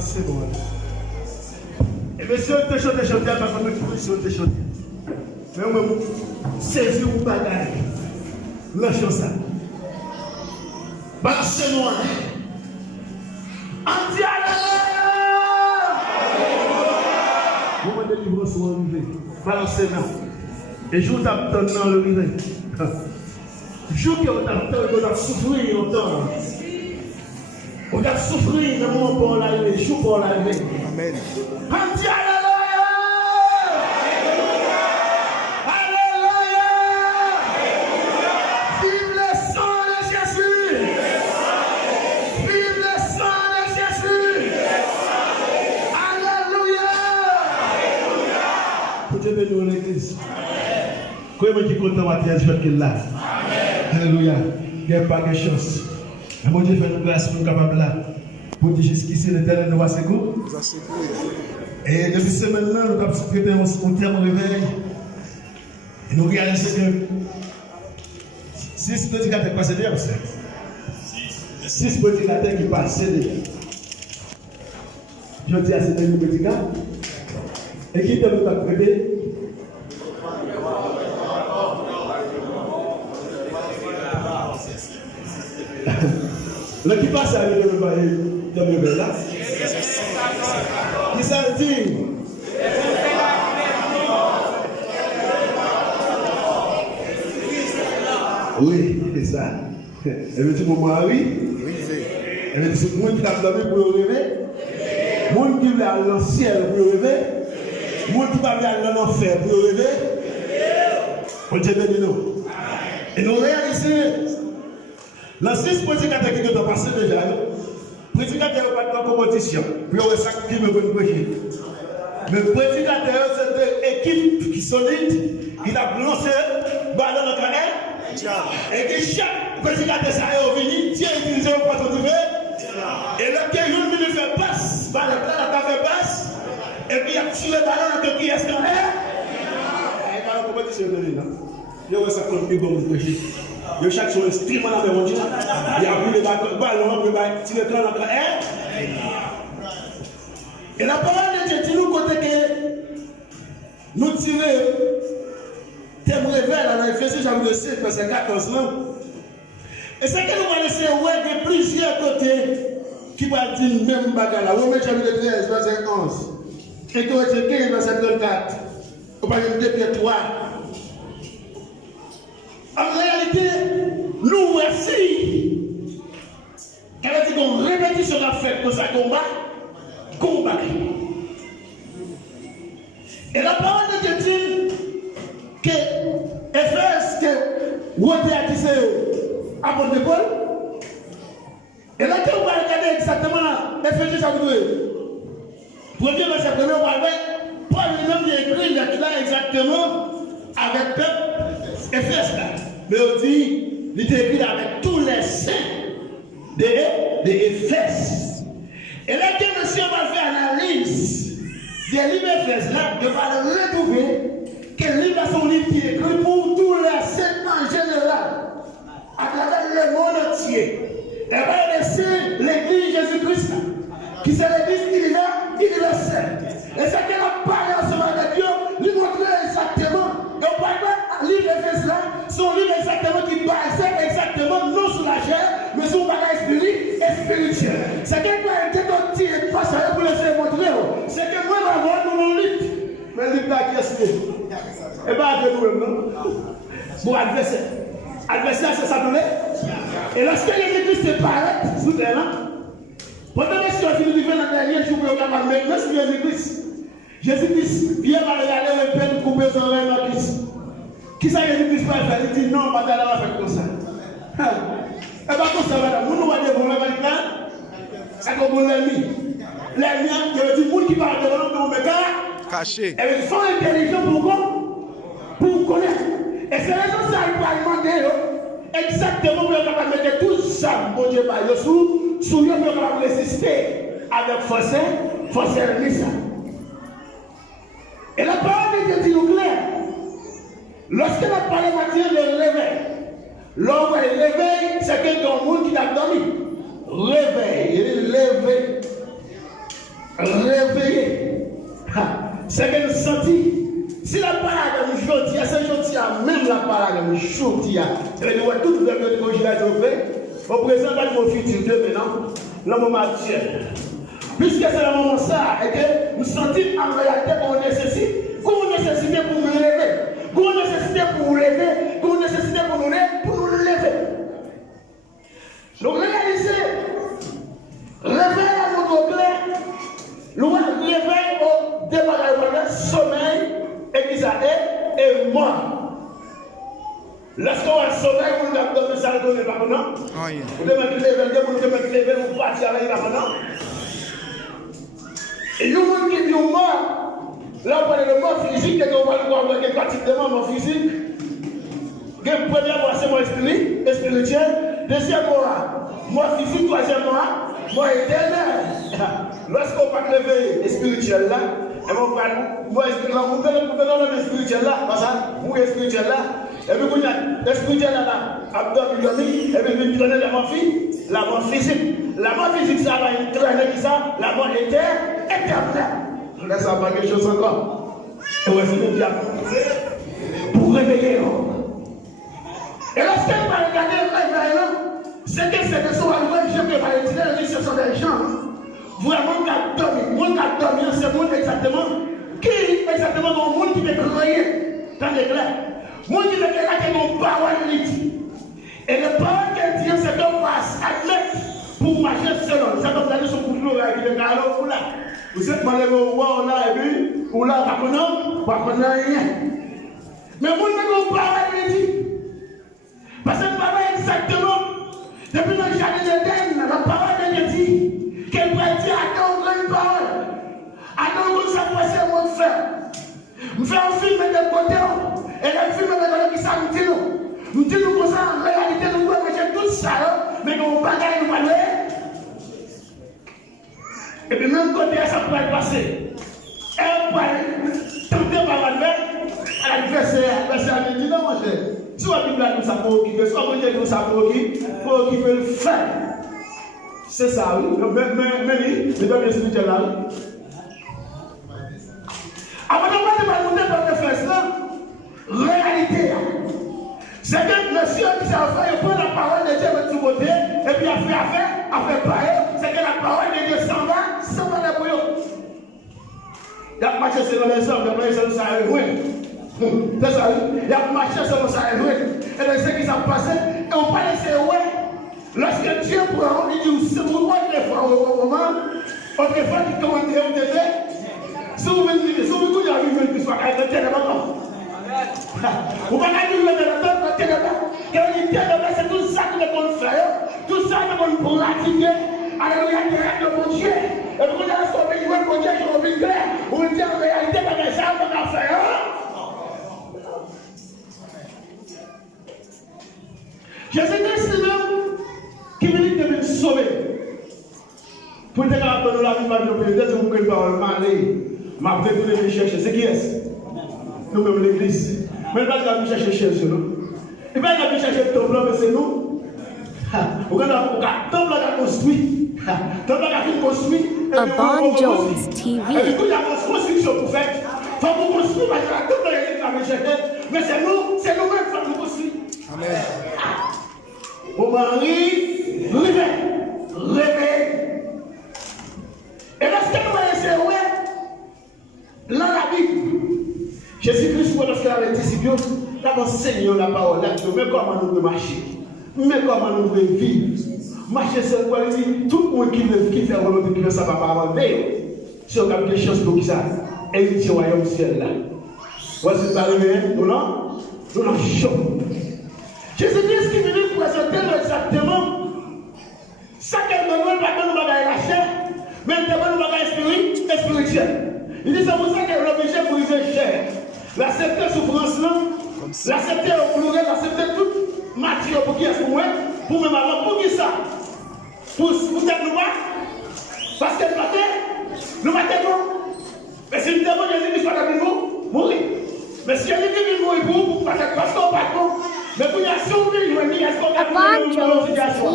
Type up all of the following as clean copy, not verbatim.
C'est bon. Et monsieur, te chanter, parce que je te chanter. Mais on me saisit ou bagaille. Lâchez ça. Balancez-moi. Anti vous me délivrez sur le rivet. Balancez-moi. Et je vous attends dans le rivet. Je vous attends, vous avez souffert longtemps. Vous avez souffert dans le moment pour l'arrivée. Je pour l'arrivée. Amen. Anti comment tu content Mathias fait qu'il là. Alléluia. Il n'y a pas de chance. Mon Dieu fait une grâce pour nous capables là. Pour dire jusqu'ici l'éternel nous va secourir. Et depuis ce maintenant, nous avons prêté un terme de réveil. Et nous réalisons que 6 prédicateurs passent derrière. 6 prédicateurs qui passent derrière. Je dis à ces derniers prédicateurs. Et qui te nous a prêté? Le qui passe à le là, il s'en dit. Oui, c'est ça. Et bien, tu peux moi, oui. Et bien, c'est moi qui t'a dormi pour le rêver. Moi qui va aller dans le ciel pour le rêver. Moi qui va aller dans l'enfer pour le rêver. On te dit nous. Et nous réalisons. Les 6 prédicateurs qui ont passé déjà, les prédicateurs n'ont pas de compétition. Puis on ça qui me veut prêcher. Mais les prédicateurs, c'est une équipe qui est solide, qui a lancé ballon dans le canal. Et que chaque prédicateur est venu, Dieu utilise pour trouver. Et là, quelqu'un vient faire passe, ballon là, fait passe. Et puis il y a sur le ballon dans qui est ce qu'on est. Il y a une compétition de lui. Il y a ça qui me veut prêcher. Il y a chaque chose extrêmement dans le monde. Il y a plus de ballons, il y a dans le air. Et la parole de Dieu dit nous côté que nous tirons thème réveil dans Éphésiens chapitre 6, verset 14. Et c'est que nous allons laisser de plusieurs côtés qui vont dire même bagarre. Romains chapitre 13, verset 11. Et Corinthiens 15, verset 34. Au parler de Pierre 3. En réalité, nous voici. Elle a dit qu'on répétition de la fête pour ça combat. Et la parole de Dieu dit que Éphèse, que Woté a dit c'est apôtre de Paul. Et là, on va regarder exactement Éphésiens chapitre 2. Premier verset, on va voir Paul lui-même il écrit là exactement avec peuple Éphèse là. Mais on dit, il était écrit avec tous les saints d'Éphèse. Et là, que monsieur va faire l'analyse des livres d'Éphèse là, de va le retrouver que le livre sont livre qui est écrit pour tous les saints en général, à travers le monde entier. Et va laisser l'église Jésus-Christ, qui c'est l'église universelle. Et c'est qu'elle a parlé ensemble avec Dieu, lui montrer exactement. Et on parle de livre d'Éphèse là, son livre exactement qui basait exactement non sur la chair, mais sur le bagage spirituel. C'est qu'elle doit être tiré de face à pour laisser montrer. C'est que moi, nous nous lit. Mais le livre là qui est ce et bien, avec nous-mêmes, non? Mon adversaire. Adversaire, c'est ça donné. Et lorsque Jésus-Christ se paraît, sous terre, pendant que si on vivait dans le dernier jour, on va maintenant sur Jésus-Christ. Jésus-Christ vient par regarder le Père couper son rêve dans Christ. Qui ça Jésus-Christ va faire? Il dit non, on va faire comme ça. Et bien, comme ça, nous nous allons devant maintenant. C'est comme l'ennemi. L'ennemi, il y a des gens qui parlent devant nous, mais caché. Et ils sont intelligents pour connaître. Et c'est la raison ça, il va demander exactement pour être capable de mettre tout ça, mon Dieu, sous lui, pour être capable de résister avec force ennemi. Et la parole de Dieu dit nous clair. Lorsque la parole matière de réveil, l'homme est réveil, c'est que ton monde qui t'a dormi. Réveil, il est levé. réveillé. C'est qu'elle sentit. Si la parole de Jodia, c'est Jodia, même la parole de Jodia, elle doit tout le monde de congélateur au présent, dans mon futur, maintenant, le moment actuel. Puisque c'est le moment ça, et que nous sentons en réalité qu'on nécessite pour nous lever, qu'on nécessite pour nous lever, qu'on nécessite pour nous lever. Donc réalisez, réveil à notre clair, réveil au débarras sommeil, et qui ça est, et mort. Lorsqu'on a sommeil, vous n'avez pas de ça, vous n'avez pas de non. Vous devez mettre lever, vous partir avec la main. Et nous, qui dit mort, là on parle de mort physique, et on parle de pratiquement mort physique. Première mort, c'est mort spirituel. Deuxième mort physique. Troisième mort éternelle. Lorsqu'on parle de lever spirituel là, et on parle de spirituel là, vous spirituel là, et puis vous avez spirituel là, abdomen, et puis vous prenez la mort physique. La mort physique, ça va être traîner qui ça, la mort éternelle. Laisse pas quelque chose encore. Et ouais, c'est bien pour réveiller. Et lorsqu'elle va regarder le réveil, c'est que c'est de son arrivée, je peux pas dire, ce sont des gens. Vraiment, qui a dormi, c'est le monde exactement. Qui exactement le monde qui est créé dans l'éclair. Le monde qui est créé qui est mon parole. Et le parole qu'elle dit, c'est qu'on va admettre pour marcher selon. C'est comme d'aller sur le couteau avec le galop ou là. Vous êtes mal au roi, on a vu, ou là, pas qu'on rien. Mais vous n'avez pas parole. Parce que la parole exactement, depuis le jardin d'Éden, la parole de Dieu dit qu'elle va dire à ton grande parole. À ton grande s'approcher, mon frère. Nous faisons un film de côté, et le film de côté qui s'arrête nous. Nous disons comme ça, en réalité, nous pouvons manger tout ça, mais nous ne pouvons pas gagner, nous ne. Et puis même côté, ça pourrait passer. Elle pourrait tenter par la main à l'adversaire. L'adversaire dit non, mon cher. Soit la Bible nous ça pour occuper, soit la Bible nous ça pour occuper le fait. C'est ça, oui. Mais les deux spirituels là. Avant de parler de votre frère, réalité. C'est que monsieur qui s'est fait, il prend la parole de Dieu de tout côté, et puis a fait pareil. C'est que la parole de Dieu s'en va de bouillon. Il a marché selon les hommes, il a marché selon sa héroïne. C'est ça, il a marché selon sa héroïne. Et c'est ce qui s'est passé, et on parle de ces ouais. Lorsque Dieu prend, il dit, c'est pourquoi il est fort au moment, autrefois qui commande et on était, si vous venez, si vous venez à vivre une histoire, elle était là-bas. Vous ne pouvez pas vivre là-bas, c'est tout ça que nous faire, tout ça que nous pratiquer. Alléluia, le bon Dieu. Et vous allez sauver le bon Dieu qui revient clair. Vous dites en réalité, dans les gens, on a fait. Jésus-Christ lui-même, qui mérite de nous sauver. Pour être capable de la vie, peut-être que vous pouvez pas le malin. Ma vie, vous devez chercher. C'est qui est-ce? Nous-mêmes, l'église. Mais pas de la vie chercher chez nous. Et bien, la vie chercher le temple, mais c'est nous. Vous regardez, le temple a construit. Abon Jones TV. Et du coup, il y a une construction pour faire. Il faut vous construire parce que la temple est chercher. Mais c'est nous-mêmes qui faut nous construire. Amen. Mon mari, réveille. Et lorsque nous voyons ouais, dans la Bible, Jésus-Christ, lorsqu'il avait été si bien, il a enseigné la parole, mais comment nous devons marcher, mais comment nous devons vivre. Marcher seul, quoi, il dit, tout le monde qui fait volonté, qui ne s'en va pas avancer, si on a quelque chose pour qui ça, héritier au royaume ciel là. Voici pas arrivé, nous l'avons chaud. Jésus-Christ qui vient nous présenter exactement ça qu'elle ne veut pas nous bagaille la chair, mais elle nous bagaille spirituel. Il dit c'est pour ça qu'elle est obligée pour user chair. L'accepter souffrance là, l'accepter au pluriel, l'accepter toute matière pour qui est-ce pour moi, pour mes mamans, pour qui ça? Pour être nous pas, parce qu'elle battait, nous battons. Mais si nous devons Jésus-Christ soit avec nous, mourir. Mais si elle est venue mourir pour vous, parce qu'on bat pas. Mais pour y survivre, est-ce qu'on a une situation?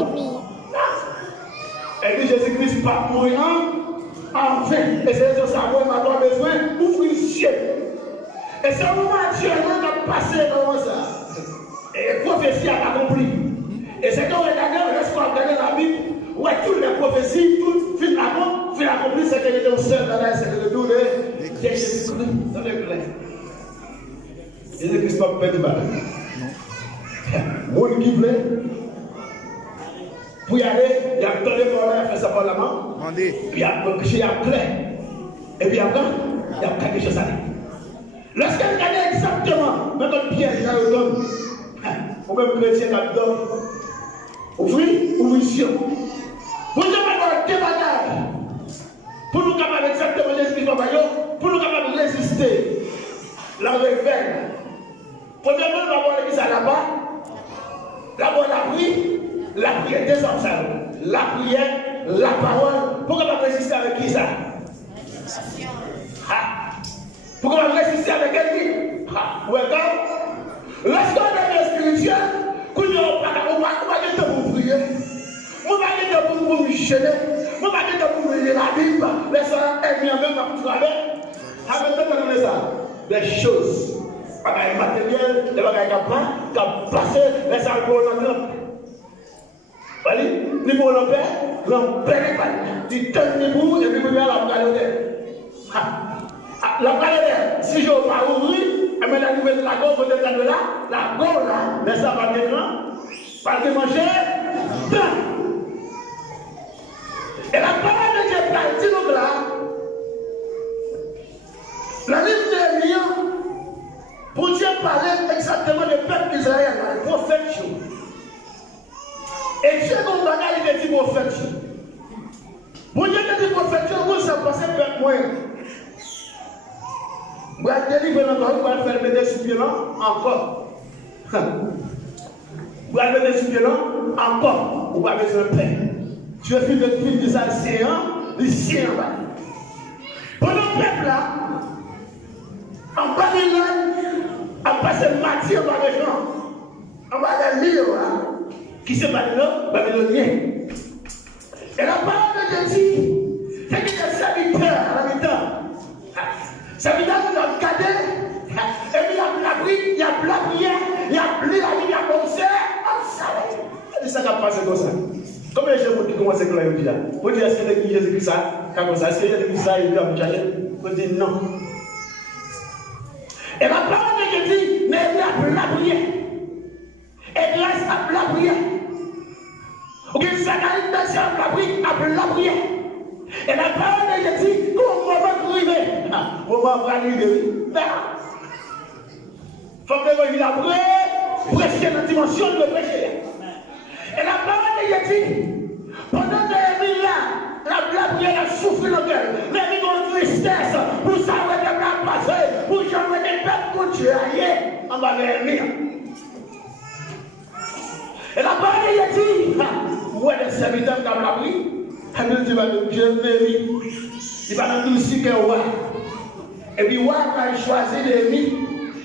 Elle dit Jésus-Christ pas mourir Enfin, et c'est ça qu'on m'a besoin d'ouvrir les cieux. Et c'est un moment actuellement qui a passé comme ça. Et la prophétie a accompli. Et c'est quand on regarde, lorsqu'on regarde la Bible, où toutes les prophéties, tout fin accompli, c'est qu'elle était au seul dans la sécurité de Jésus-Christ. Ça fait plaisir. Jésus-Christ n'a pas fait de mal. Moun qui voulait, pour y aller, il y a donné pour là, il a fait ça par la main, puis il a prêché, il a clé. Et puis après, il a quelque chose à dire. Lorsqu'elle regarde exactement, maintenant Pierre, il a le donne. Ou même chrétien, il a le donne. Ouvrir ou mission. Pour nous avoir des bagages, pour nous capables exactement l'esprit de pour nous capables de résister, la réveille. Premièrement, nous avons l'église là-bas. D'abord la prière des hommes, la prière, la parole. Pourquoi pas résister avec qui ça? Pourquoi pas résister avec quelqu'un? Lorsqu'on est spirituel, on va pas de pour prier. On va pas de pour nous gêner. On va pas de pour lire la Bible. Les soeurs aiment bien même pour travailler. Avec ça, des choses. Les bagages matériels, les bagages qui ont passé, les alcools dans le voyez, les mots de paix, l'empère n'est pas. Tu donnes les mots et puis vous allez la galerie. La galerie, si je ne vais pas ouvrir, la nouvelle la go, vous êtes là, la go là, mais ça va être grand, parce que manger, et la parole de Dieu, dit nous là, la livre de Lion, pour Dieu parler exactement du peuple d'Israël, le prophète. Et Dieu, mon bagage, il dit prophète. Pour Dieu, il dit prophète, vous ça passe peuple moins. Vous allez délivrer encore, vous allez faire mettre sous pied là, encore. Vous allez mettre sous pied là, encore. Vous allez mettre le pain. Tu as vu le truc de ça, c'est un, là. Pour le peuple là, en Babylone, on passe Matthieu par les gens. On va les lire là. Qui se Babylonien. Et la parole de Dieu dit, c'est qu'il y a des serviteurs à la mi-temps. Serviteurs qui ont gardé, et puis il y a la prière, il y a la prière, il y a la Bible, il y a concert. C'est ça qui a passé comme ça. Combien de gens qui commencent à écouter là? Vous dites, est-ce que l'église Jésus-Christ ça? Comme ça, est-ce que l'église ça, il va me chercher? Vous dites non. Et la parole de Dieu dit, mais il y a la prière. Et grâce à la prière. Ok, Zacharie dans la prière. Et la parole de Dieu dit, comment on va arriver? On va arriver. Il faut que vous la prière, prêcher dans la dimension de prêcher. Et la parole de Dieu dit, pendant 2000 ans, la prière a souffert dans le cœur. Mais il y a une tristesse pour savoir que la passé, pour jamais des peuples pour Dieu ailleurs, on va les lire. Et la parole de Dieu dit, moi des serviteurs qui ont la prière, il va nous dire, il va nous dire aussi que ouais. Et puis, ouais, quand il choisit l'ennemi,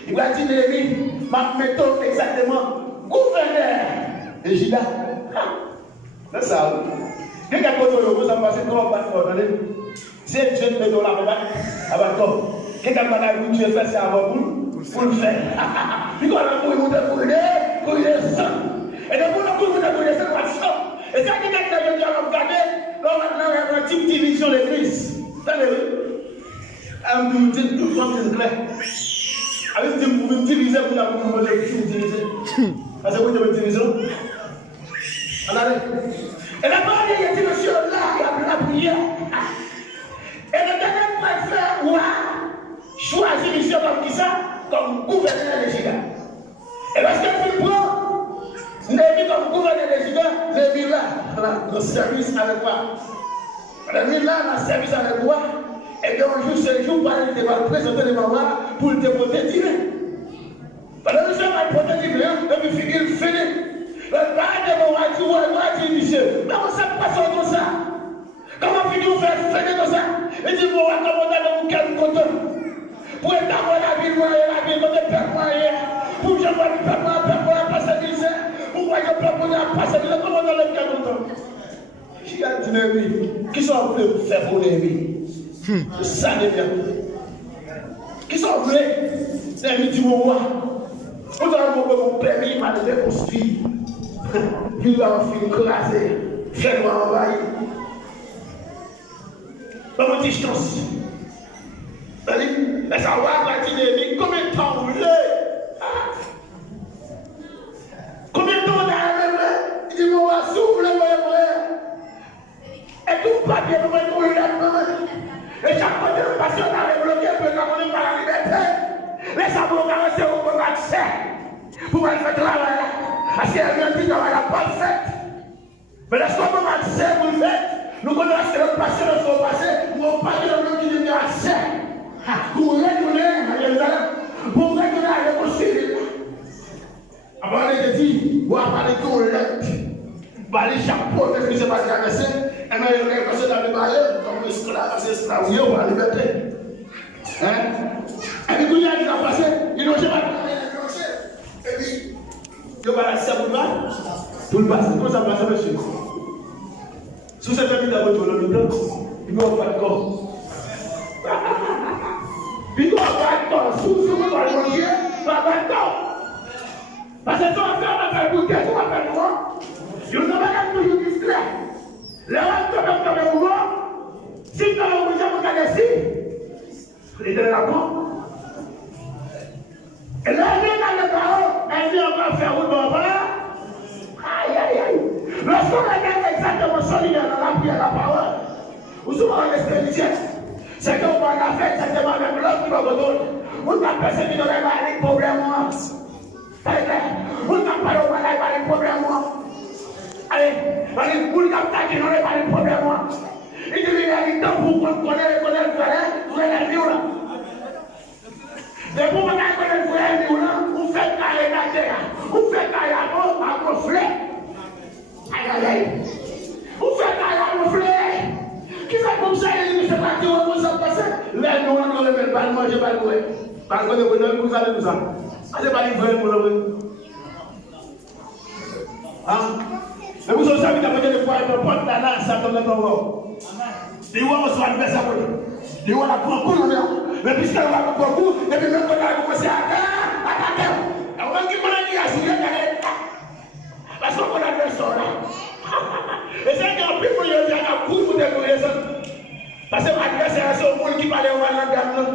il va dire l'ennemi, ma méthode exactement, gouverneur de Juda. C'est ça. Quelqu'un qui a vous a passé comment pas vous entendez? C'est Dieu qui met dans la main, avec toi. Quelqu'un qui a dit Dieu fait ça avant vous, pour le faire. Puis quand on a pour le sang. Et donc, on a pour le sang. Et ça, quelqu'un qui a dit à regarder, là, on a une petite division de l'église. Savez-vous? Vous me dites tout le temps que c'est clair. Avec vous me divisez, vous avez diviser. Parce que vous avez diviser. Et la parole de Dieu dit, monsieur, là, il y a la prière. Et le dernier préfère, choisir monsieur comme qui ça, comme gouverneur de Juda. Et lorsqu'il prend, Néhémie comme gouverneur de Juda, Néhémie là, le service avec moi. Néhémie là, le service avec moi. Et bien, un jour, ce jour, il va présenter les mamans pour le déposer divin. Pendant que ça va déposer divin, et puis il finit. Le père de mon radio, il dit, monsieur, comment ça passe comme ça? Comment finir faire finir comme ça? Il dit, bon, comment on a dans quel côté? Pour être dans la ville, pour le peuple moyen, pour que je vois le peuple passer misère, pour que le peuple passer misère, comment on a le quel côté? J'ai dit, Néhémie, qui sont appelés pour faire pour Néhémie? Ça n'est bien. Qui sont vrais, c'est un petit moment. Vous avez mon permis, m'a été construit. Puis là, on finit écrasé. Fais-moi envahir. Dans mon distance. Mais ça va partir de mais combien de temps vous voulez? Combien de temps on a arrivé? Il dit, on va souffler, et tout papier, nous allons le lendemain. Et chaque fois que nous passons dans les bloqués, nous allons pas la liberté. Les sabots caressés au bon accès. Pour aller faire travail. Parce qu'elle vient de dire qu'on n'a pas fait. Mais laisse-moi mon accès, vous le faites. Nous connaissons le passé, le faux passé. Nous n'avons pas de l'homme qui devient accès. Pour retourner à Jérusalem. Pour retourner à l'économie. Avant de dire, vous avez tout le bali chapeau, qu'est-ce qui s'est passé à Messie? Et bien, il est passé dans le balai, comme esclave, esclave, pour la liberté. Et puis, il a passé, il n'a pas et puis, il va la faire pour le passer. Comment ça passe, monsieur? Sous cette famille d'abord, le blanc, il n'a pas de corps. Il n'a pas de corps. Sous ce moment, il manger, pas de corps. Parce que toi, on va faire bouquet, on va faire quoi? Je ne sais pas toujours discret. Les gens qui sont comme le mouvement, si tu as le mouvement pour ta ici, il est d'accord. Et là, il est dans le parole, elle dit on va faire une bonne aïe, aïe, aïe. Lorsqu'on regarde exactement solidaire dans la prière, la parole, vous serez en expérience. C'est qu'on va la faire exactement avec l'autre qui va vous donner. Vous n'avez pas personne qui n'aurait pas les problèmes. Vous n'avez pas les problèmes. Allez, vous n'avez pas de problème. Il dit, il y a du temps pour qu'on connaisse le frère, vous avez la vie là. Et pour qu'on connaisse le frère, vous faites carré la terre, vous faites carré à vos fleurs. Aïe, aïe, aïe. Vous faites carré à vos fleurs. Qui fait comme ça, il dit, c'est pas qui on va s'en passer. Là, nous, on ne veut pas manger, pas de jouer. Parce que vous avez tout ça. Ce n'est pas une vraie pour le mais vous savez que vous avez des fois, il ne porte la lance, ça tombe dans le corps. Il va se faire ça pour lui. Il va la prendre pour lui. Mais puisqu'il va la prendre pour lui, et puis même quand il va commencer à attaquer, on va dire qu'on a dit à Julien, parce qu'on a fait ça là. Et c'est qu'en plus, il y a un coup pour découvrir ça. Parce que l'adversaire, c'est au monde qui parle au mal de la dame.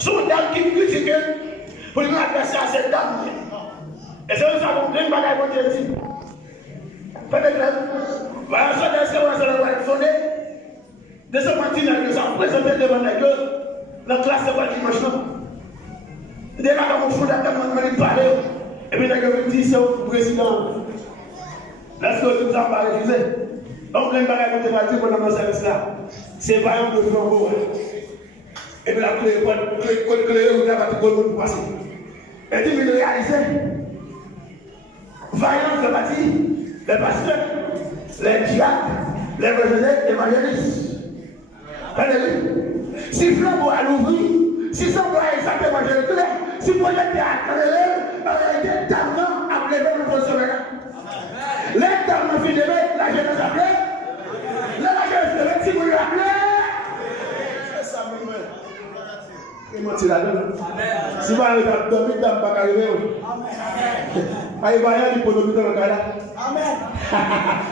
Son dame qui critique, pour l'adversaire, c'est dame. Et c'est ça qu'on plaît, bagaille pour Dieu dit. Peut-être, voilà, ça va sonner. De ce matin, nous sommes présentés devant la gueule, la classe de pas dimanche. Dès là, on fout la table, on parler. Et puis, la gueule dit, c'est au président. Là, ce que nous avons pas refusé. Donc, les bagailles qu'on a dit pendant le service là, c'est pas un peu flambeau. Et puis, la clé, on a tout le monde passer. Et puis, il réalisait. Vaillant le bâti, les pasteurs, les diacres, les évangélistes. Si flambeau à l'ouvrir, si ça doit exactement gérer tout, si vous êtes à créer, les talents à lever le fonctionnaire. Les talents qui devaient la jeunesse appelée, la jeunesse devait si vous l'appelez. C'est ça, mais il m'a tiré là-dedans. Si vous avez dormi, vous n'avez pas arrivé. Aïe, va y aller pour dormir dans le cas là. Amen.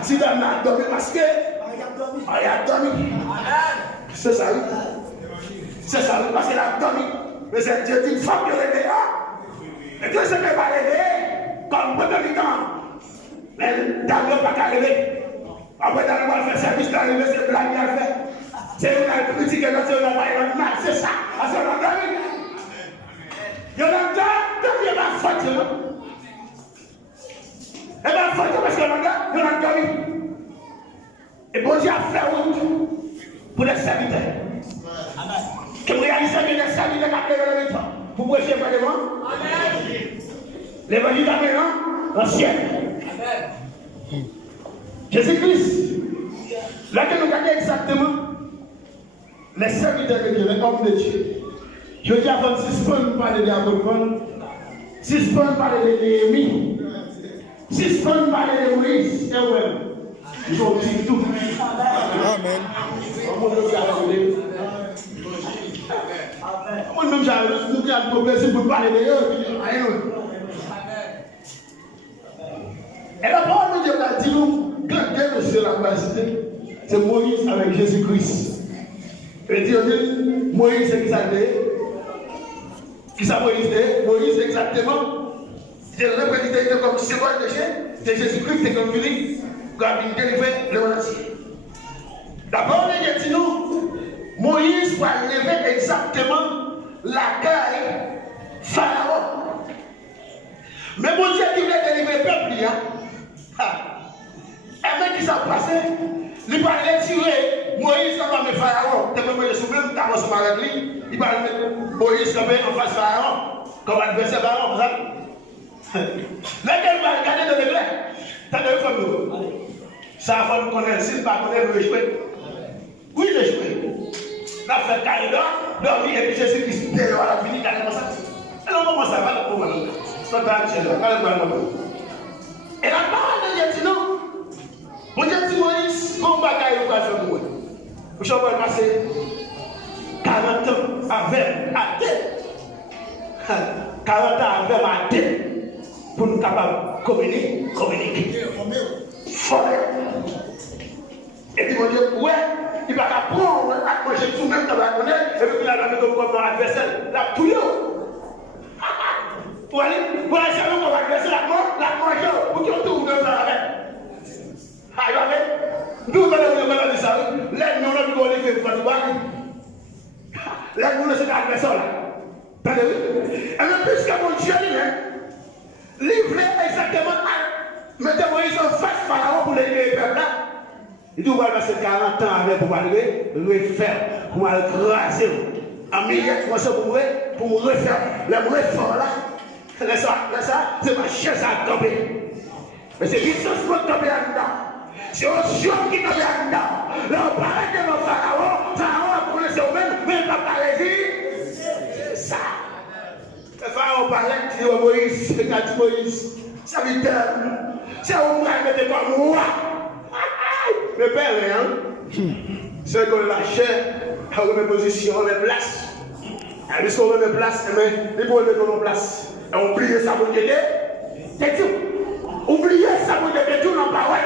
Si tu as dormi, parce que. Il a dormi. C'est ça, oui. C'est ça, oui, parce qu'il a dormi. Mais c'est Dieu dit, il faut que réveille. Et Dieu ne peut pas réveiller comme bon habitant. Mais dans le pas qu'à réveiller. Après, dans le monde, faire service, d'arriver, c'est de la vie à faire. C'est une critique, c'est ça. Parce qu'on a dormi. Il y en a deux, il va faute. Et bien, il faut parce que nous avons dormi. Et bon Dieu a fait route pour les serviteurs. Que vous réalisez que les serviteurs qui ont fait le temps. Vous prêchez pas devant. L'évangile a fait l'ancien. Jésus-Christ. Là que nous regardons exactement les serviteurs de Dieu, les hommes de Dieu. Je dis avant de suspendre parler d'Abraham, suspendre parler de Néhémie. Si ce qu'on parle de Moïse, c'est vrai. Ils ont dit tout. Amen. Moi-même, j'ai un problème pour parler d'ailleurs. Et la parole de Dieu a dit nous, que Dieu la base, c'est Moïse avec Jésus-Christ. Et Dieu dit, Moïse c'est qui ça dit? Qui ça Moïse dit? Moïse exactement. C'est le représenté comme second déchet, c'est Jésus-Christ, c'est comme Philippe, qui a délivré le monde entier. D'abord, Dieu dit nous, Moïse va lever exactement la caille Pharaon. Mais mon Dieu qui voulait délivrer le peuple, et même qui s'est passé, il va retirer Moïse dans le Pharaon. Tu peux me souvenir, tu as reçu avec lui, il va mettre Moïse en face de Pharaon, comme adversaire Pharaon. Là, il va regarder dans le blé. Tu as deux femmes. Ça va nous connaître, s'il ne va pas connaître le jouet. Oui, le jouet. Là, fait Caïda, dormir et puis Jésus-Christ, dehors, la fini, carrément ça. Alors, comment ça va, le problème? Et la parole de Dieu dit non. Mon Dieu dit Moïse, bon bagaille ou pas faire moi. Vous savez passer 40 ans avec à tête. 40 ans avec à tête pour nous capables de communiquer. Former. Et puis mon Dieu, ouais, il va apprendre à manger tout même dans la connaître et puis il a mis comme adversaire. La touille. Pour aller savoir qu'on va agresser la manger, pour qu'ils tout dans la main. Ah, il va mettre. Nous, on va dire ça. L'aide, nous, on va faire pour toi. L'aide, nous, c'est l'agresseur là. Attendez, oui. Et même plus que mon Dieu, livré exactement à. Mettez Moïse en face Pharaon pour les peuples là. Il dit, on va passer 40 ans avec pour arriver, le faire, pour écraser. En milieu, pour me refaire. Le refaire là. Laisse ça, c'est ma chaise à tomber. Mais c'est puissance qui tombe là-dedans. C'est Osion qui tombe là-dedans. Là, on parle de mon Pharaon. Pharaon a pris le même, mais il n'a pas résisté. C'est ça. Le Pharaon parlait, il dit Moïse, il a dit Moïse, serviteur, c'est où moi, mettez pas moi. Mais père, hein, c'est qu'on la chair, on remet position, on met place. Et puisqu'on remet place, il faut remettre nos places. Et oubliez ça pour t'aider. C'est tout. Oubliez ça pour t'aider tout dans la parole.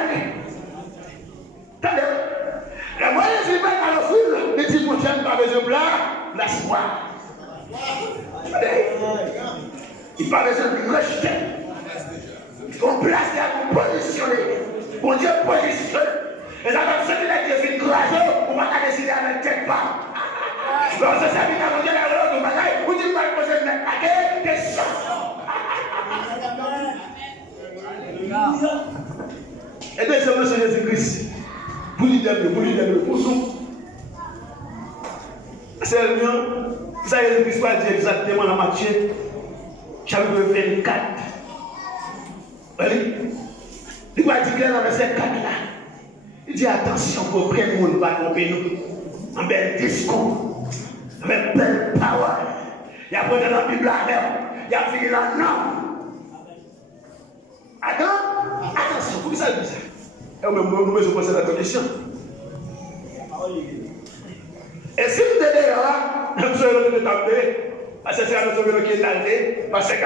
Attendez. La moyenne, c'est pas dans le film. Les petits prochains, pas besoin de plat. Laisse-moi. Il pas besoin de rejeter. On place là pour positionner. Pour Dieu positionne. Et là, comme celui-là qui est fait courageux, on va pas décider à ne tête pas. Donc, c'est ça qui a monté la route de bataille. Vous dites pas que vous êtes à quelle question? Et deuxièmement, c'est Jésus-Christ. Vous lui donnez, pour nous. C'est le mieux. Ça, Jésus-Christ va dire exactement dans Matthieu, chapitre 24. Il va dire dans verset 4 là. Il dit attention, pour prendre le monde, va tromper nous. En bel discours, avec belle parole. Il y a pas dans la Bible avec, il y a fini là, non. Attention, pour ça, il dit ça. Et nous me poser la question. Et si vous êtes là, nous sommes de taper, parce que c'est un autre qui est arrivé, parce que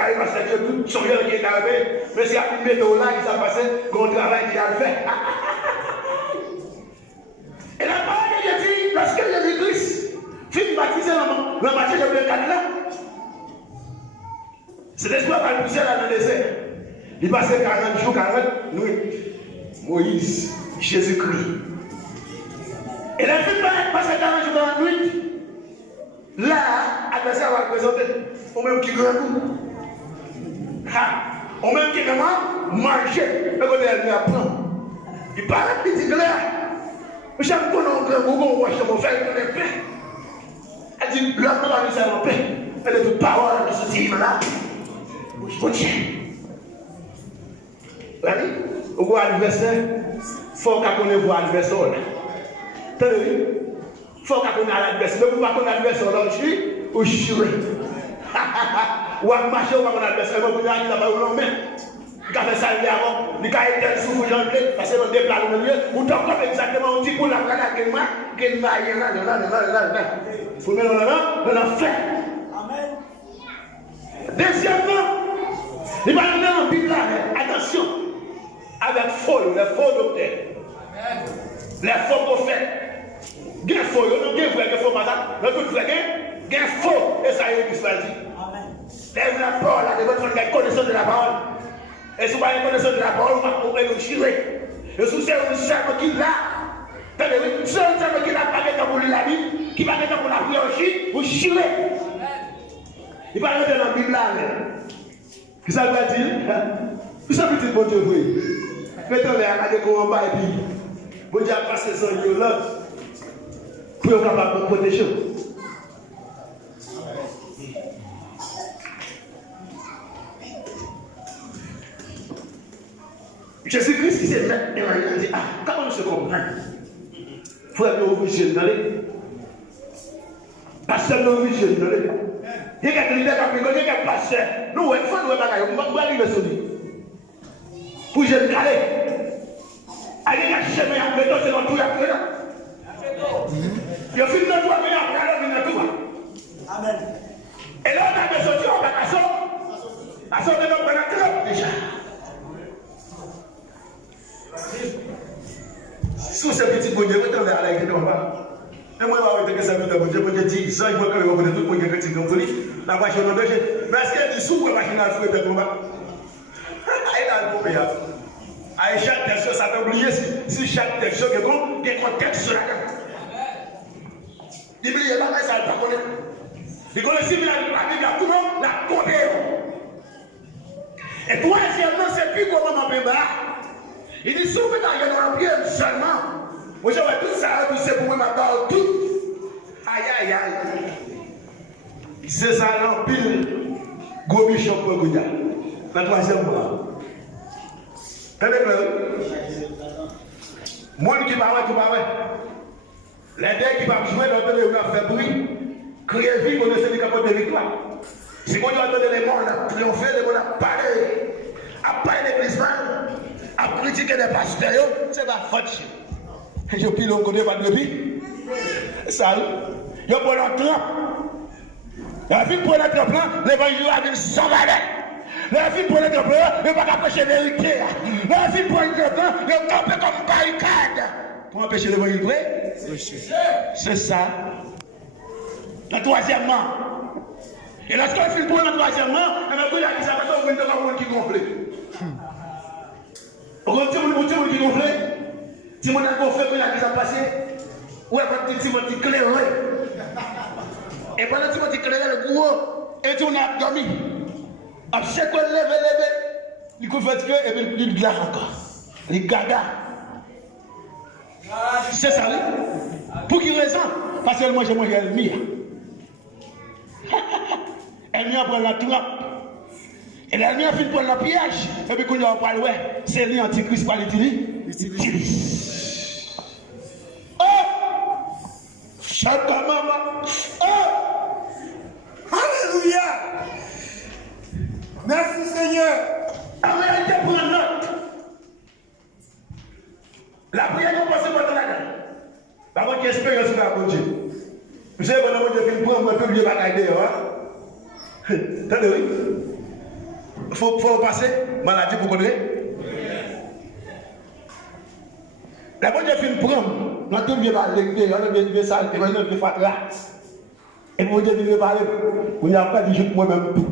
tout son qui est arrivé, mais c'est une méthode là qui s'est passé, qu'on travaille qui a fait. Et la parole de Dieu dit, lorsque Jésus-Christ fut baptisé dans Matthieu chapitre 4 là, c'est l'espoir qui a poussé là dans le désert. Il passait 40 jours, 40 nuits. Moïse, Jésus-Christ. Et la fille passait 40 jours dans la nuit. Là, l'adversaire va présenter. On même qui grand coup. On même qui comment manger. Le côté elle apprend. Il parle, il dit clair. J'aime qu'on a un grand goût, je vais faire une paix. Elle dit, l'homme va lui faire en paix. Elle est toute parole de ce type là. Je tiens. Vous voyez l'adversaire, il faut qu'on voit l'adversaire. Tenez, il faut qu'on ait l'adversaire. Mais vous ne pouvez pas l'adversaire là aussi, ou chouer. Ou à marcher, ou à l'adversaire, vous pouvez aller là-bas ou non, mais. Il a fait ça avant, il a été sous vous janvier, parce que dans des plans de milieu, vous t'en exactement, on dit pour la plaque qu'il m'a, il faut mettre dans la fait. Amen. Deuxièmement, il va donner en Bible, attention, avec faux, les faux docteurs, les faux prophètes. Il y a faux, il y a vrai, il y a faux, madame, il y a tout vrai, il y a faux, et ça y est, qui soit dit. Lève la parole, il faut faire connaissance de la parole. Et si vous avez connaissance de la parole, vous pouvez nous chirer. Et si c'est un serment qui l'a, c'est un serment qui n'a pas de temps pour la Bible, qui va de temps pour la prière aussi, vous chirez. Il va rentrer dans la Bible là. Qu'est-ce que ça veut dire? Tout ça petit bon Dieu, oui. Mettons-les à la découverte et puis, bon Dieu a passé son Dieu là, pour être capable de protéger. Jésus-Christ qui s'est mis et il a dit, ah, comment on se comprend? Il faut être origine dans les. Pasteur d'origine dans les. Il y a quelqu'un qui a pris, il y a un pasteur. Nous, il faut nous bagailler, on va arriver sur lui. Pour je me caler. Allez, il y a chemin, il y a un béton, c'est dans tout, il y a plus là. Il y a fini de tout, il y a un béton, il y a tout. Amen. Et là, on a besoin de on va à son de notre pénétration déjà. Sous ce petit bonnet, vous êtes à l'aide de moi. Et moi, je vais vous dire que ça veut dire, ça, il faut que vous connaissez tout le monde qui est petit la machine de danger. Mais est-ce qu'elle dit sous la machine à fouet de combat? Elle a le problème. À chaque texte, ça peut oublier si chaque texte est bon, il y a un texte sur la carte. Il n'y a pas ça, il ne pas connaître. Il connaît si bien la Bible, tout le monde la connaît. Et troisièmement, c'est plus comment on peut battre. Il dit, si vous faites rien dans la prière seulement, moi j'aurais tout ça, tout c'est pour moi, ma barre, tout. Aïe, aïe, aïe. C'est ça, l'empile, gros bichon pour vous dire. La troisième fois. Tenez le monde qui parle, les deux qui parlent jouer, l'autre qui fait bruit, crier vite, on essaie de capoter de victoire. Si on doit donner les morts, triompher, les morts, parler, à parler l'église, à critiquer les pasteurs, c'est ma faute. Je pile on connaît pas de vie. Ça, il y a pour l'entrée. La vie pour l'entrée, l'évangile a dit sans valeur. La vie pour l'entrée, il ne va pas empêcher la vérité. La vie pour l'entrée, il va camper comme barricade. Pour empêcher l'évangile vrai. C'est ça. La troisièmement. Et lorsqu'on fait pour le troisièmement, on a pris la qui s'appelle au milieu de la qui gonfle. On continue qui gonfle. Si mon ami fait que la qui s'est passée, ou elle va dire petit clair. Et pendant que tu clair, le gros, et tu as dormi. À chaque fois, levé, il couvre que et puis il glace encore. Il gaga. C'est ça, oui. Pour quelle raison? Parce que moi, j'ai mangé le mien. Elle m'a pris la trappe. Et elle m'a fait pour le piège. Et puis, quand on parle, ouais, c'est lui antichrist par l'utilise. Oh! Chaka maman. Oh! Alléluia! Merci Seigneur. En réalité, prends note. La prière est passée par la gueule. Par contre, expérience de la bonne Dieu. Vous savez, quand on fait une prendre, on peut oublier la gueule dehors. Attendez, oui. Il faut passer maladie pour connaître. La bonne Dieu fait une prendre. On a tout bien parlé, on a bien ça, on a bien fait là. Et pour Dieu vient parler, on n'a pas dit juste moi-même tout.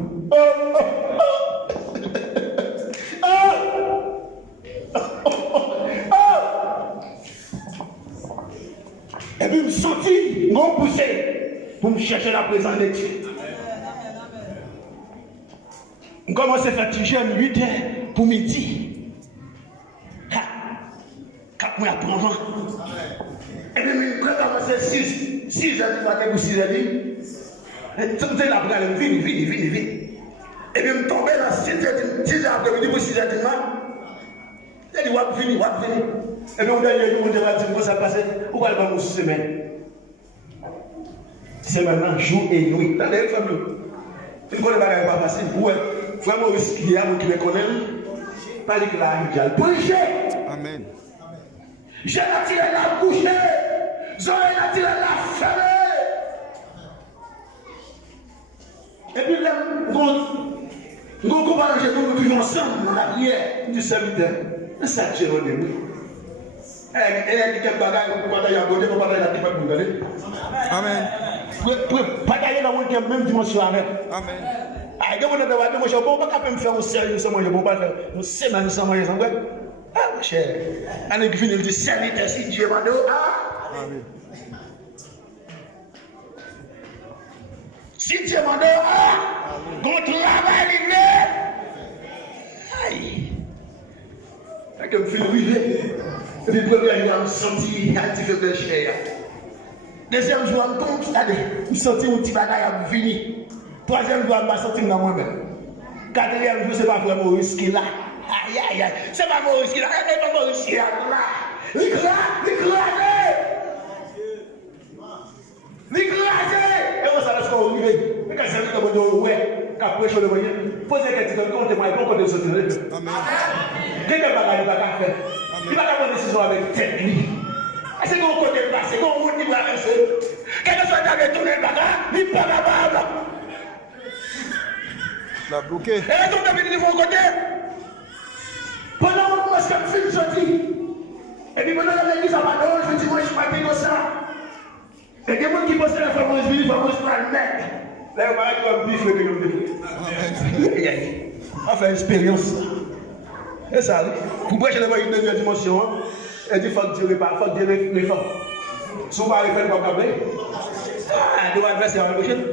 Et puis, je me sentis, mon poussé, pour me chercher la présence de Dieu. On commence à faire tiger à 8 heures pour midi. 4 mois après avant. Et puis, je commence à 6 heures du matin pour 6 heures. Et tout est là pour aller vite. Et puis, je tombais dans 6 heures après-midi pour 6 heures du matin. Il dit, wap vini. Et puis, on a dit, on va dire, comment ça passe? Où va le semaine? C'est maintenant jour et nuit. Dans les familles. Il ne connaît pas facile. Ouais, vraiment risqué, qui me connaît. pas les clarifier. Prêcher. Amen. J'ai attiré la bouche. J'aurais attiré la fermée. Et puis là, nous comprenons toujours ensemble dans la prière du serviteur. C'est ça que j'ai retenu. Elle a dit quel bagage pour partager à côté, pour partager la tête pour vous donner. Amen. Partager dans la même dimension avec. Amen. Ah, il y a des gens qui ne vont pas me faire au sérieux sans manger, pas faire. Nous sommes sans manger, sans quoi. Ah, mon cher. On est venu dire serviteur si Dieu m'a donné. Amen. Si Dieu m'a donné, qu'on travaille l'île. Aïe. Quand je me fais arriver, et puis premier jour, je me sens activé de chair. Deuxième jour, je me compte, je me sens un petit bagage à venir. Troisième jour, je me sens dans moi-même. Quatrième jour, ce n'est pas vraiment risqué là. Aïe, aïe, aïe. Ce n'est pas vraiment risqué là. Ce n'est pas vraiment risqué là. L'écraser. Et on s'arrête quand on arrive. Mais quand c'est comme on dit, ouais, qu'après je le voyais, posez question, quand on est bon, on est sorti. Amen. Quelqu'un va faire. Il va prendre une décision avec tête lui. Est-ce qu'on côté passé, qu'on route qui va rester. Quelqu'un soit dans retourner le bagage, il ne parle pas. La bloqué. Et là, tout le monde dit mon côté. Pendant qu'on commence à faire sortir. Et puis pendant l'église à Madon, je dis, moi je suis pas comme ça. Et il y a des gens qui pensent que la fameuse vie, la fameuse planète. Là, on va être comme bifle que nous devons. On fait expérience. C'est ça. Pour moi, je n'ai pas une deuxième dimension. Elle dit, il faut que Dieu répare, il faut que Dieu réforme. Si on va refaire comme ça, on doit adverser à la prochaine.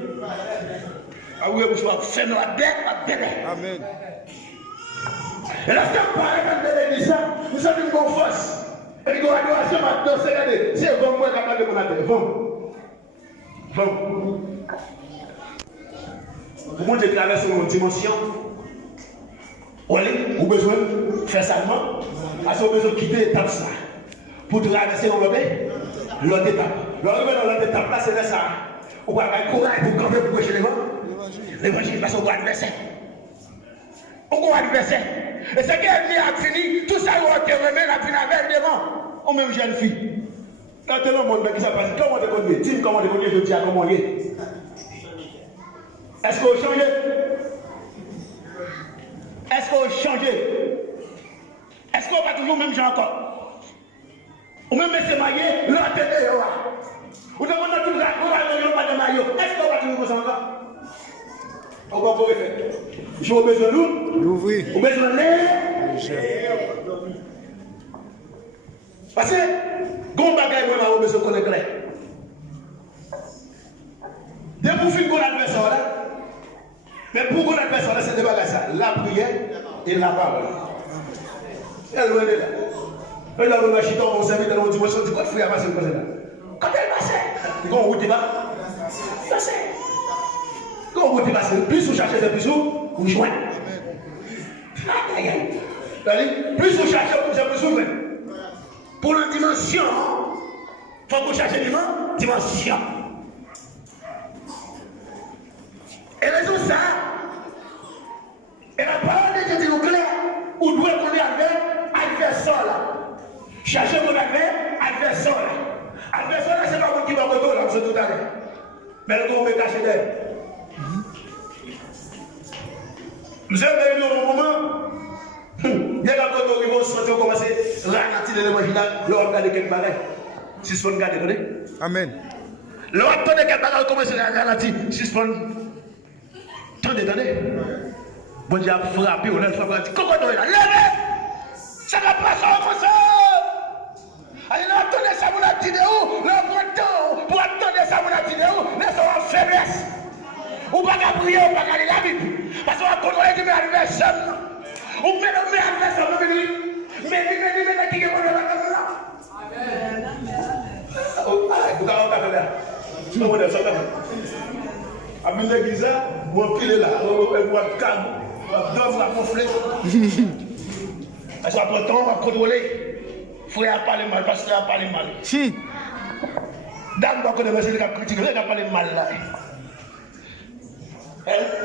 Ah oui, vous soyez fait dans la bête, Amen. Et là, c'est un parlement de l'église, nous sommes une bonne force. Et une adoration maintenant, c'est bon, moi, capable de mon appel. Bon. Pour moi, j'ai traversé une dimension. On a besoin de faire ça, non? Parce qu'on a besoin de quitter l'étape ça. Pour traverser l'autre étape. L'autre étape là, c'est ça. On va avoir courage pour camper pour prêcher l'évangile. Parce qu'on va adverser. On va adverser. Et ce qui est bien fini, tout ça, on va te remettre la fin avec devant. On même jeune fille. Quand tout le monde qui s'appelle, comment tu connais? Dis comment tu connais, je dis à comment il est. Est-ce qu'on change? Est-ce qu'on change? Est-ce qu'on va toujours même gens encore? Ou même se mailler, l'autre est là. Ou devons nous tout pas de maillot. Est-ce qu'on va toujours comme ça encore? On va encore faire. J'ai besoin de nous. L'ouvrir. Ou besoin de l'air. Parce que, quand bagaille, on a besoin de connaître. Dès que vous faites qu'on adversaire là, mais pour qu'on adversaire là, c'est des bagages ça. La prière et la parole. Elle est loin de là. Elle a le machiton, on s'invite dans notre dimension, on dit quoi, frère, passer le là. Quand elle passe, quand on route va, passer. Quand on route passe, plus vous cherchez, plus vous joignez. Aïe, aïe. Plus vous cherchez, plus vous joignez. Pour la dimension, il faut que vous cherchiez la dimension. Et raison ça, et la parole de Dieu dit clair, où doit qu'on est avec adversaire là. Cherchez mon adversaire là. Adversaire là, c'est pas vous qui va retourner là, c'est tout à l'heure. Mais le tour me cache d'air. Vous avez vu au moment. Il y a quand on arrive au centre, on commence à ralentir l'évangile, l'on regarde quelques bagages. Si ce qu'on regarde, Amen. L'on regarde quelques bagages, on commence à ralentir. Si ce qu'on. Attendez. Bon Dieu a frappé, on a frappé. Comment on est là? Levez! Ça va pas ça comme ça! Allez, attendez ça, vous a dit de où? Le bon temps, pour attendre ça, vous a dit de où? Laissez en faiblesse. Ou pas qu'à prier, ou pas qu'à lire la Bible. Parce qu'on va contrôler du adversaire. Ou met le adversaire, mais qui est bon là? Amen. Vous avez fait là. Je ne sais pas. À l'église, vous pilez là, vous avez calme, vous avez la gonfler. Parce qu'après le temps, on va contrôler. Frère parler mal, parce qu'il a parlé mal. Dame, on connaît les critiques, il a parlé mal là.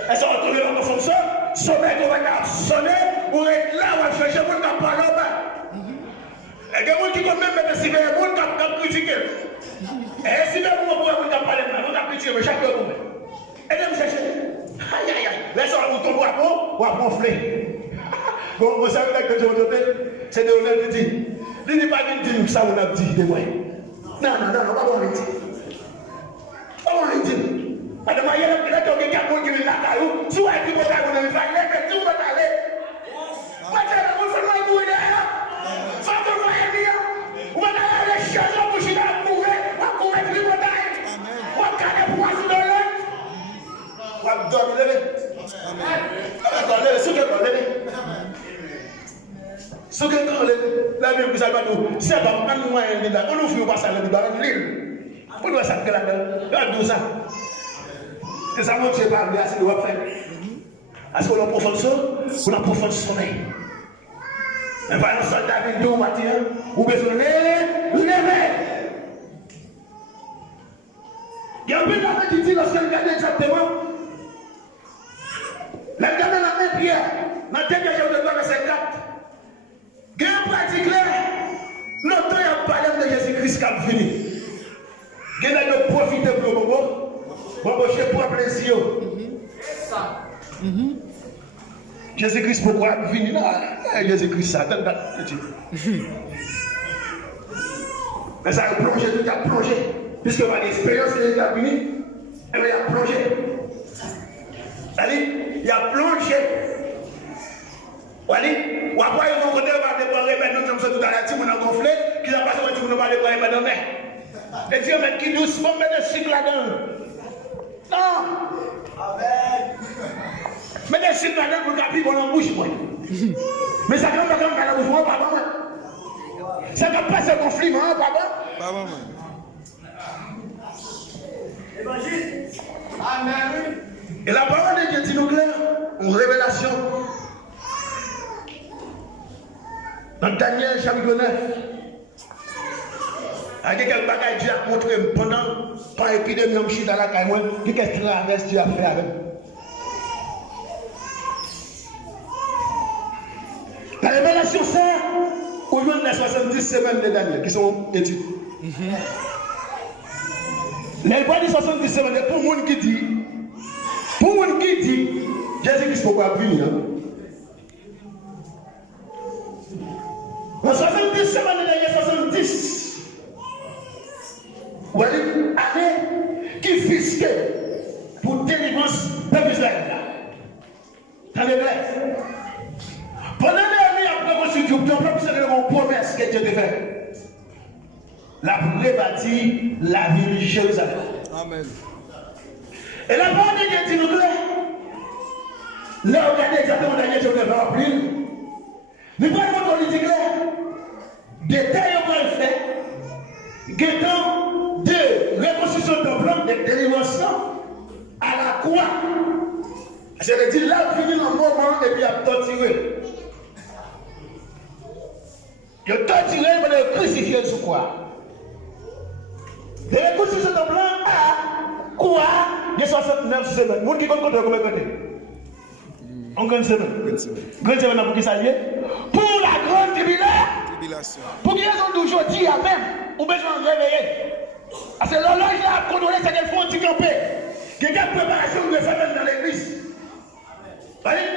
Est-ce qu'on va trouver la fonction? sommet qu'on va sonner, ou être là, on va chercher pour qu'on parle en bas. Et il y a des gens qui ont même mettre si les gens qui ont critiqué. Et si les gens qui ont parlé, on a critiqué, mais chaque jour. Et là, vous cherchez. Aïe, aïe, aïe. Là, ça va vous tomber à peau, ou à gonfler. Bon, vous savez que je vous dis, c'est de l'honnête de dire. Il n'est pas de dire ça, on a dit de moi. Non, non, non, pas on le dit. On le dit. Madame, il y a quelqu'un qui vient là, si vous avez dit que vous avez dit, vous allez aller. Vous allez aller, vous allez aller, vous allez aller. Vous allez aller chercher pour chier à courir, à courir plus de bataille. Vous allez aller pour assurer de l'aide. Vous allez dormir. Vous allez dormir. Ce que la Bible vous a dit, c'est pas un moyen de la on ouvre pas ça dans l'île. Pour nous ça que la douza. Que ça monte pas bien c'est le faire. Est-ce que l'on profond ou la profond sommeil. Mais pas un soldat qui dort matin ou besoin lever. Il y a un peu de qui dit lorsqu'il regarde exactement. La regarde dans la même pierre. Dans dernier jour de verset 4. Il y a une pratique là, longtemps il y a parlé de Jésus-Christ qui a fini. Il y a de profiter pour le moment, pour plaisir. Jésus-Christ, pourquoi il a fini là? Jésus-Christ, ça donne mais ça a plongé, tout a plongé. Puisque par l'expérience qu'il a fini, il a plongé. C'est-à-dire, il a plongé. Wali, ou après ils vont côté va décorer maintenant comme ça tout à l'heure, si on a gonflé, qui a passé si on va décorer maintenant mais. Et Dieu met qui doucement mettre des cycles là-dedans. Non. Amen. Mais des cycles là-dedans pour qu'après on en bouche moi. Mais ça quand même dans la bouche moi papa. Ça quand pas ce conflit moi papa. Papa. Évangile. Amen. Et la parole de Dieu dit nous clair, une révélation. Dans Daniel chapitre 9, il y a quelques bagages que Dieu a montré pendant l'épidémie de Chine dans la caille, qu'est-ce que Dieu a fait avec. La révélation, c'est au niveau des 70 semaines de Daniel qui sont étudiées. Les voix des 70 semaines, pour le monde qui dit, Jésus-Christ ne peut pas venir. En 70 semaines, il y a 70. Vous voyez, année qui fisquait pour délivrance de Israël. T'as les vrai. Pendant l'année après constitution, c'est une promesse que Dieu te fait. La rebâtir la ville de Jérusalem. Amen. Et la parole de Dieu dit nous clair. Là, regardez exactement Daniel, je vais remplir. Nous prenons le politique là. Détail au point fait. Guettant de reconstruction de plan de délivrance à la croix. C'est-à-dire là, il finit un moment et puis il a torturé. Il a torturé pour le crucifier sur quoi? De reconstruction de plan à quoi? Il y a 69 semaines. Vous qui compte combien de côté? En grande semaine. Grande semaine pour qui ça y est? Pour la grande tribulation. Pour qui ils ont aujourd'hui à même, ou besoin de réveiller. Parce que l'horloge là a contrôlé ce qu'elles font anti-camper. Quelqu'un préparation de semaine dans l'église.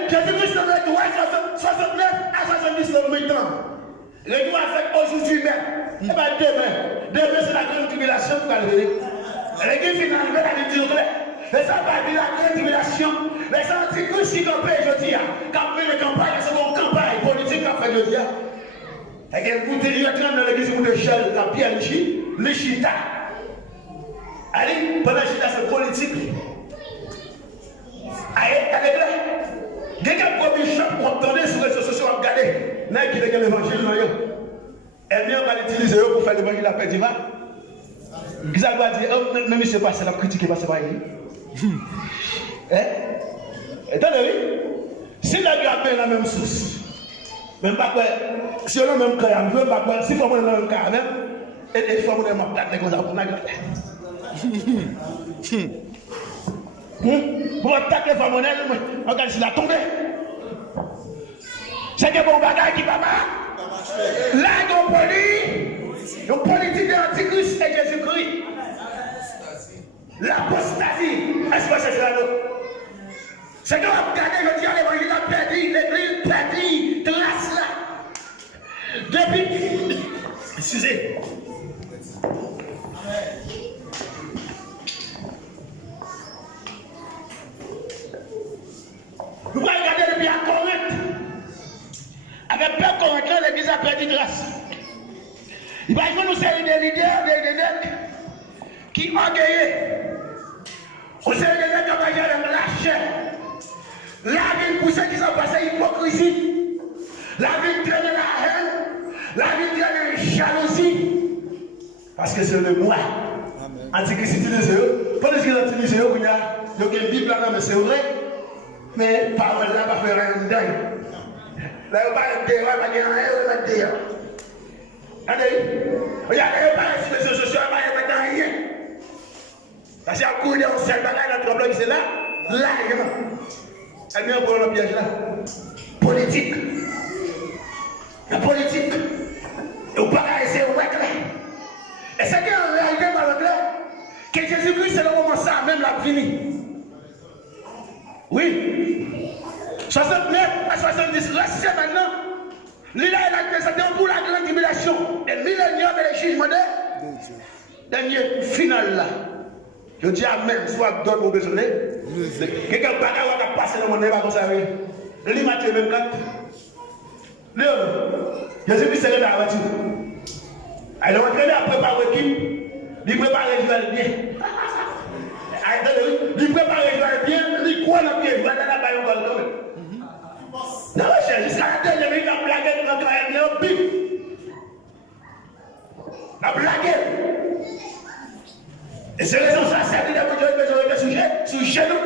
Jésus-Christ devrait être 69 à 70 en même temps. Le doigt fait aujourd'hui même. Et bien demain c'est la grande tribulation qui va lever. L'église finale va la dire mais ça va dire la grande tribulation. Les antichrist qui campent aujourd'hui, camper les campagnes, c'est une campagne politique qui a fait aujourd'hui. Et qu'elle goûte les gens dans l'église de Chel, la pierre le chita. Allez, pendant le chita, c'est politique. Allez, là. Quelqu'un qui a mis chaque contenu sur les réseaux sociaux à regarder. N'a qui est l'évangile, elle vient va l'utiliser pour faire l'évangile à Pédiva. Qui ça va dire, oh, même si c'est pas ça, la critique, c'est pas ça. Hein? Attendez, si la vie a bien la même source, même pas quoi, si on a le même cas, même pas quoi, si on a le même cas, même, et il faut qu'on ait ma plate comme ça pour la garder. Pour attaquer les femmes, on regarde si la tombée. C'est que bon bagage qui va pas. Là, il y a une politique de l'Antichrist et Jésus-Christ. L'apostasie. Est-ce que c'est cela? C'est que vous regardez, je dis à l'évangile a perdu, l'église perdu, trace là. Depuis. Excusez. Vous pouvez regarder depuis à Corinthe. Avec peur Corinthe, l'église a perdu grâce. Il va y avoir une série de leaders, des nègres qui ont gagné. Au série de nègres qui ont gagné avec la chair. La vie pour ceux qui sont passés hypocrisie. La vie traîne la haine. La vie traîne la jalousie. Parce que c'est le moi. Antichrist utilise eux. Pas de ce qu'ils utilisent eux, il y a une Bible là, mais c'est vrai. Mais parole là, va faire un dingue. Là, on parle de quoi, il va pas dire. Regardez, il y a pas de réseaux sociaux, il n'y a pas rien. Parce qu'il y a un coup de seul bagage dans le problème, c'est là, largement. Elle vient pour le piège là. Politique. La politique. Et vous parlez, c'est au clair. Et c'est qu'en réalité, dans le clair, que Jésus-Christ, c'est le moment ça, même la fini. Oui. 69 à 70, là, c'est maintenant. L'île a présenté pour la grande tribulation. Et millénaire de l'échine dernier final là. Je dis amen, soit d'autres vous besoin. Quelqu'un qui a passé dans mon nez, comme ça. Le Matthieu 24. Léon, Jésus-Christ est là à la voiture. Il est entraîné à préparer l'équipe. Il prépare les joueurs bien. Il prépare les joueurs bien. Il croit dans le pied. Il va dans la baille au golf. Non, jusqu'à la dernière minute, il a blagué dans le carrière. Il a blagué. Et c'est raison ça, ça veut dire que vous avez besoin de sous genou.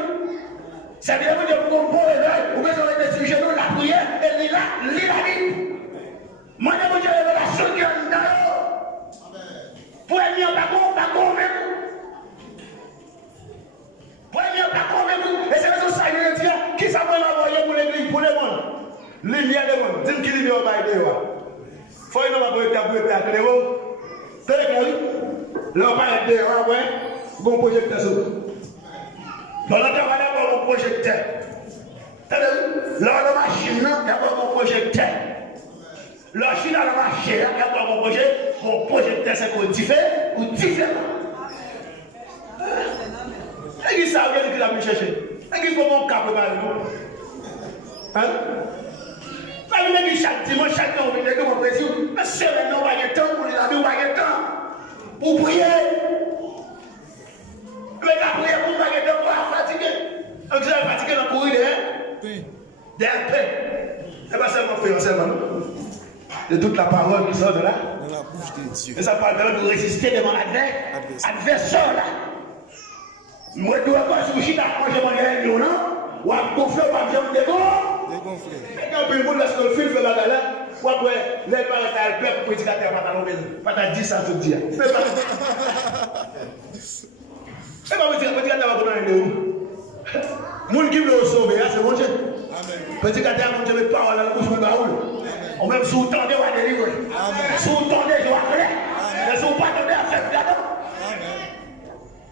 Ça veut dire que vous avez besoin de sous genou, la prière, et l'île la vie. Moi, je vous dis la seule qui est dans l'eau. Pour aller en bas, même. Pour aller en bas, et c'est raison ça, je veux dire, qui ça va envoyer pour l'église, pour le monde. Lumière de monde, dis-moi qui lumière va aider. Faut que nous va établir la clé. Là, on parle de ouais, bon projecteur. Dans le temps, on a un projecteur. Là, la machine, il y a un projecteur. La machine, a la machine, il y a un projecteur. Mon projecteur, c'est quoi? Différent ou différent? Et qui ça, qu'est-ce qu'il a pu chercher? Et qui faut mon cap préparer? Hein? Pas une chaque dimanche, chaque temps, on vient de mon président. Mais c'est maintenant, on va y avoir temps pour les amis, on va y avoir temps. Pour prier. Mais la prière pour pas que vous fatigué. Donc vous êtes fatigué dans le courir des paix. C'est pas seulement faire seulement. De toute la parole qui sort de là. Dans la bouche de Dieu. Et ça parle de résister devant l'adversaire là. Moi, je dois pas soucier d'approcher mon ennemi, non? Ou à gonfler, ou à me dégonfler. Et quand le monde laisse le film faire là, ou après, les parents ont le peuple pour dire que pas ta 10 ça tout dire. C'est pas vous dire que tu as dans le monde qui veut sauver, c'est bon Dieu. Petit gâteau, mon Dieu, les paroles à la bouche de Baoul. On même sous temps de va délivrer. Sous temps de joie clair. Mais sous pas de à faire gâteau.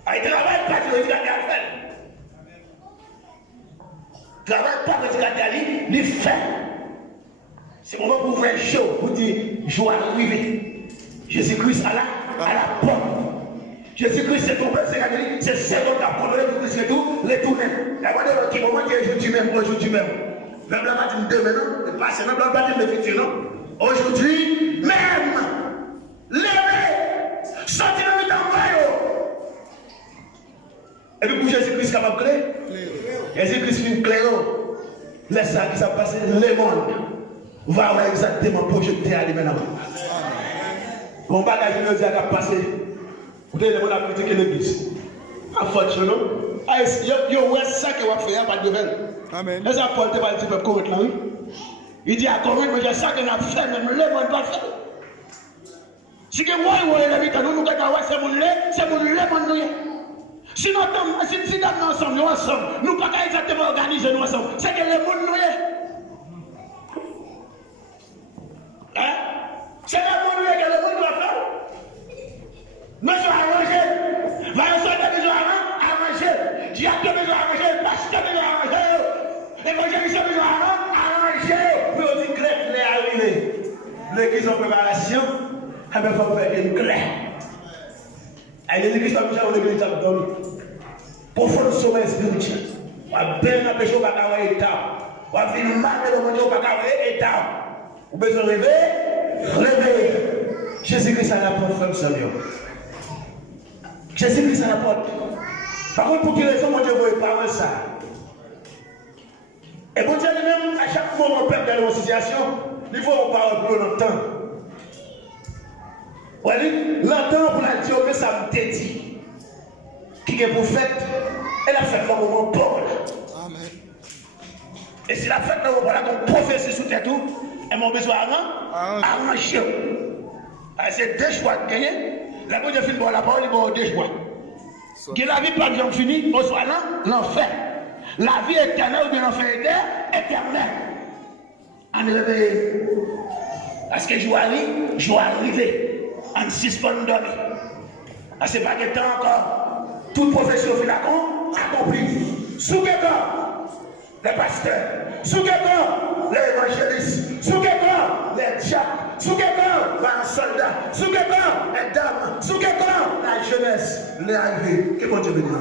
Il travaille pas sur le gâteau à faire. Travaille pas sur le gâteau, il fait. C'est moment pour faire chaud, pour dire joie arriver. Jésus-Christ à la porte. Jésus-Christ c'est ton père, c'est second la porte, Jésus-Christ c'est tout, les tourner. La voix de l'autre qui moment qui est aujourd'hui même. Même la matinée demain, non? Le passé, même la matinée de futur, non? Aujourd'hui, même, levez, sortez le temps maillot. Et puis pour Jésus-Christ capable de créer, Jésus-Christ fait une clairo. Laisse ça qui s'est passé, le monde va avoir exactement projeté à lui maintenant. Mon bagage de Dieu a passé. Vous avez demandé à critiquer l'église. En fait, non? Il y a ça qui va faire, pas de nouvelles. Amen. Les apôtres ne pas dire Corinthe là, oui. Il dit à Corinthe, mais j'ai ça qu'on a fait, même le monde pas fait. Si que moi, nous c'est mon monde. Si nous sommes ensemble, nous ne pouvons pas exactement organiser nous ensemble. C'est que le monde nous est. Hein? C'est la bonne que le monde doit faire. Monsieur à manger. Va au soir de besoin à manger. Diacre besoin à manger. Pasteur besoin à manger. Évangéliste besoin à manger. Mais on dit que les arrivé. L'église en préparation. Il faut faire une clé. Et l'église comme ça, on l'église a dormi. Pour faire le sommeil spirituel. On va bien empêcher pas d'avoir état. On va venir mal de le pas d'avoir état. Vous besoin de rêver. Jésus-Christ a la porte, frère Samuel. Jésus-Christ a la porte. Par contre, pour quelle raison, mon Dieu, vous ne parlez pas ça? Et mon Dieu, lui-même, à chaque moment, on perd dans une situation, il faut qu'on parle plus longtemps. Vous voyez, longtemps pour la dire que ça me dit. Qui est prophète, elle a fait le moment Paul. Amen. Et si la fête le moment là, qu'on prophétie sous tête tout, elle m'a besoin arranger. C'est deux choix de gagner. La bonne fille de la parole, il va deux choix. Que la vie pas bien finie, au soit là, l'enfer. La vie éternelle ou bien l'enfer éternel. En réveil. Parce que je vais arriver. En suspend dormir. C'est pas que temps encore. Toute profession fait accomplie. Sous quelqu'un, les pasteurs. Sous quelqu'un, les évangélistes. Sous quelqu'un, les diacres. Sous quelqu'un, les soldats. Sous quelqu'un, les dames. Sous quelqu'un, la jeunesse. Les arrivés. Que bon Dieu bénisse.